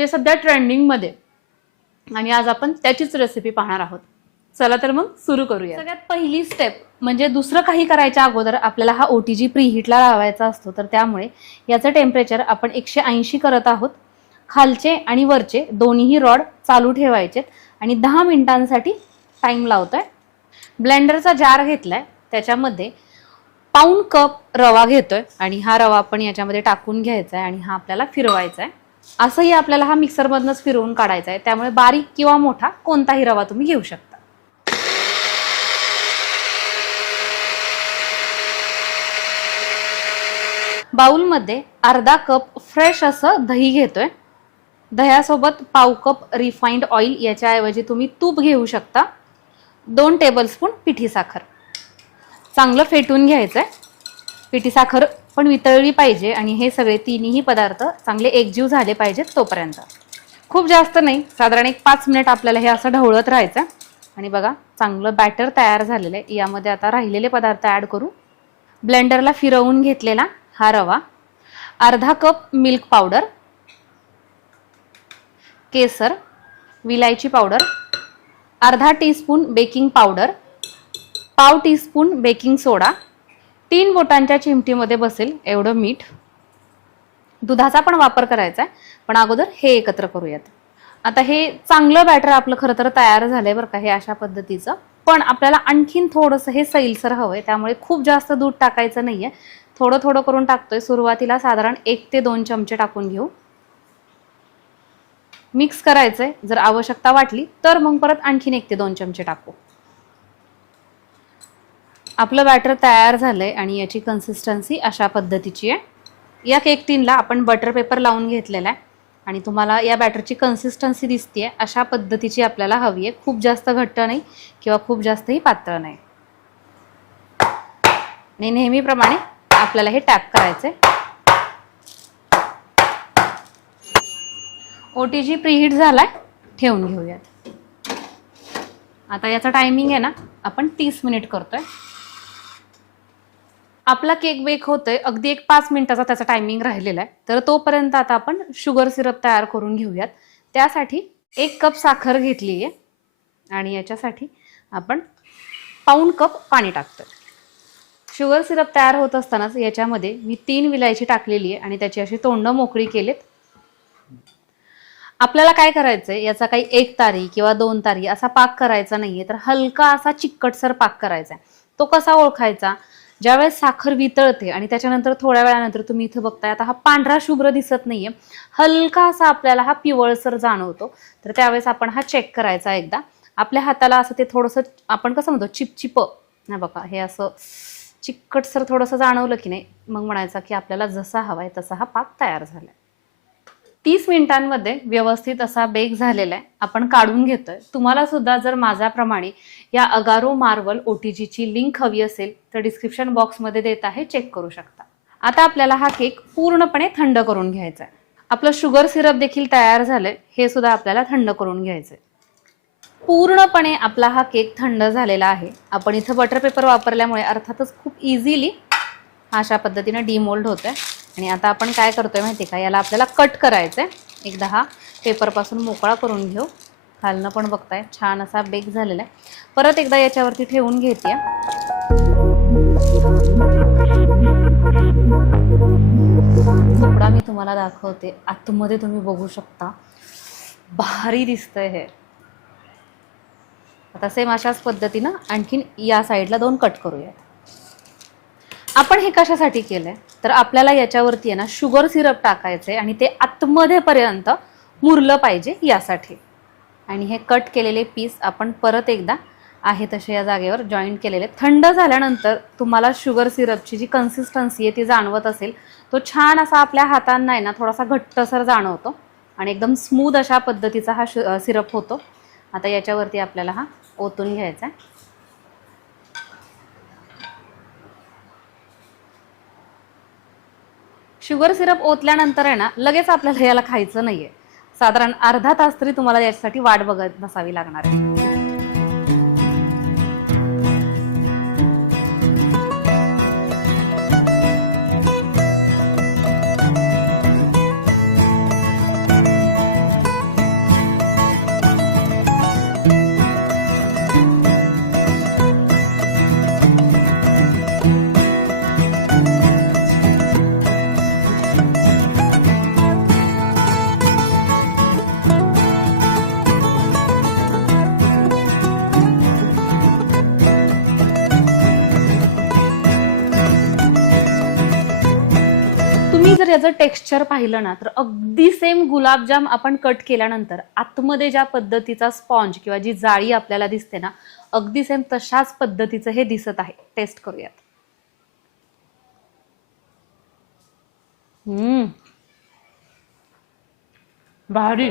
जे सध्या ट्रेंडिंगमध्ये, आणि आज आपण त्याचीच रेसिपी पाहणार आहोत. चला तर मग सुरू करूया. सगळ्यात पहिली स्टेप म्हणजे दुसरं काही करायच्या अगोदर आपल्याला हा OTG प्रीहीटला लावायचा असतो. तर त्यामुळे याचं टेम्परेचर आपण 180 करत आहोत. खालचे आणि वरचे दोन्हीही रॉड चालू ठेवायचे आणि 10 मिनिटांसाठी टाइम लावतोय. ब्लेंडरचा जार घेतलाय, त्याच्यामध्ये पाऊण कप रवा घेतोय आणि हा रवा आपण याच्यामध्ये टाकून घ्यायचा आहे आणि हा आपल्याला फिरवायचा आहे. असंही आपल्याला हा मिक्सरमधनंच फिरवून काढायचा आहे, त्यामुळे बारीक किंवा मोठा कोणताही रवा तुम्ही घेऊ शकता. बाउलमध्ये अर्धा कप फ्रेश असं दही घेतोय. दह्यासोबत पाव कप रिफाइंड ऑइल, याच्याऐवजी तुम्ही तूप घेऊ शकता. 2 टेबलस्पून पिठी साखर चांगलं फेटून घ्यायचंय. पिठी साखर पण वितळली पाहिजे आणि हे सगळे तिन्ही पदार्थ चांगले एकजीव झाले पाहिजेत तोपर्यंत. खूप जास्त नाही, साधारण 5 मिनिट आपल्याला हे असं ढवळत राहायचं. आणि बघा चांगलं बॅटर तयार झालेलं आहे. यामध्ये आता राहिलेले पदार्थ ऍड करू. ब्लेंडरला फिरवून घेतलेला हा रवा, अर्धा कप मिल्क पावडर, केसर, विलायची पावडर, अर्धा टीस्पून बेकिंग पावडर, पाव टीस्पून बेकिंग सोडा, 3 बोटांच्या चिमटीमध्ये बसेल एवढं मीठ. दुधाचा पण वापर करायचा आहे, पण अगोदर हे एकत्र करूयात. आता हे चांगलं बॅटर आपलं खरं तर तयार झालंय बरं का, हे अशा पद्धतीचं. पण आपल्याला आणखीन थोडंसं हे सैलसर हवंय, त्यामुळे खूप जास्त दूध टाकायचं नाहीये. थोडं थोडं करून टाकतोय. सुरुवातीला साधारण 1 ते 2 चमचे टाकून घेऊ. मिक्स करायचंय. जर आवश्यकता वाटली तर मग परत आणखीन 1 ते 2 चमचे टाकू. आपलं बॅटर तयार झालंय आणि याची कन्सिस्टन्सी अशा पद्धतीची आहे. या केक टिनला आपण बटर पेपर लावून घेतलेला आहे आणि तुम्हाला या बॅटरची कन्सिस्टन्सी दिसतेय अशा पद्धतीची आपल्याला हवी आहे. खूप जास्त घट्ट नाही किंवा खूप जास्तही पातळ नाही. आणि नेहमीप्रमाणे आपल्याला हे टॅप करायचंय. OTG प्रीहीट झालाय, ठेवून घेऊयात. आता याचा टायमिंग आहे ना, आपण 30 मिनिट करतोय. आपला केक बेक होतोय, अगदी 5 मिनिटाचा त्याचा टायमिंग राहिलेला आहे. तर तोपर्यंत आता आपण शुगर सिरप तयार करून घेऊयात. त्यासाठी 1 कप साखर घेतली आहे आणि याच्यासाठी आपण पाऊण कप पाणी टाकतोय. शुगर सिरप तयार होत असतानाच याच्यामध्ये मी 3 विलायची टाकलेली आहे आणि त्याची अशी तोंडं मोकळी केलेत. आपल्याला काय करायचंय, याचा काही 1 तारी किंवा 2 तारी असा पाक करायचा नाहीये, तर हलका असा चिकटसर पाक करायचा आहे. तो कसा ओळखायचा, ज्यावेळेस साखर वितळते आणि त्याच्यानंतर थोड्या वेळानंतर तुम्ही इथं बघताय आता हा पांढरा शुभ्र दिसत नाहीये, हलका असा आपल्याला हा पिवळसर जाणवतो. तर त्यावेळेस आपण हा चेक करायचा एकदा. आपल्या हाताला असं ते थोडंसं आपण कसं म्हणतो चिपचिप, नाही बघा हे असं चिकटसर थोडंसं जाणवलं की नाही, मग म्हणायचं की आपल्याला जसा हवाय तसा हा पाक तयार झालाय. 30 मिनिटांमध्ये व्यवस्थित असा बेक झालेला आहे. आपण काढून घेतोय. तुम्हाला सुद्धा जर माझ्याप्रमाणे या अगारो मार्बल OTGची लिंक हवी असेल तर डिस्क्रिप्शन बॉक्समध्ये देत आहे, चेक करू शकता. आता आपल्याला हा केक पूर्णपणे थंड करून घ्यायचा आहे. आपलं शुगर सिरप देखील तयार झालंय, हे सुद्धा आपल्याला थंड करून घ्यायचंय. पूर्णपणे आपला हा केक थंड झालेला आहे. आपण इथं बटर पेपर वापरल्यामुळे अर्थातच खूप इझिली अशा पद्धतीने डिमोल्ड होतोय. आणि आता आपण काय करतोय माहिती का, याला आपल्याला कट करायचंय. एकदा हा पेपरपासून मोकळा करून घेऊ. खालनं पण बघताय छान असा बेक झालेला आहे. परत एकदा याच्यावरती ठेवून घेते. तुकडा मी तुम्हाला दाखवते. आतमध्ये तुम्ही बघू शकता, भारी दिसतंय हे. आता सेम अशाच पद्धतीनं आणखीन या साईडला 2 कट करूया. आपण हे कशासाठी केलंय, तर आपल्याला याच्यावरती आहे ना शुगर सिरप टाकायचंय आणि ते आतमध्ये पर्यंत मुरलं पाहिजे यासाठी. आणि हे कट केलेले पीस आपण परत एकदा आहे तसे या जागेवर जॉईंट केलेले. थंड झाल्यानंतर तुम्हाला शुगर सिरपची जी कन्सिस्टन्सी आहे ती जाणवत असेल, तो छान असा आपल्या हातांना आहे ना थोडासा घट्टसर जाणवतो आणि एकदम स्मूथ अशा पद्धतीचा हा सिरप होतो. आता याच्यावरती आपल्याला हा ओतून घ्यायचा आहे. शुगर सिरप ओतल्यानंतर आहे ना लगेच आपल्याला याला खायचं नाहीये. साधारण अर्धा तास तरी तुम्हाला याच्यासाठी वाट बघत बसावी लागणार आहे. जर याचं टेक्स्चर पाहिलं ना तर अगदी सेम गुलाबजाम आपण कट केल्यानंतर आतमध्ये ज्या पद्धतीचा स्पॉन्ज किंवा जी जाळी आपल्याला दिसते ना, अगदी सेम तशाच पद्धतीचं हे दिसत आहे. टेस्ट करूयात. भारी.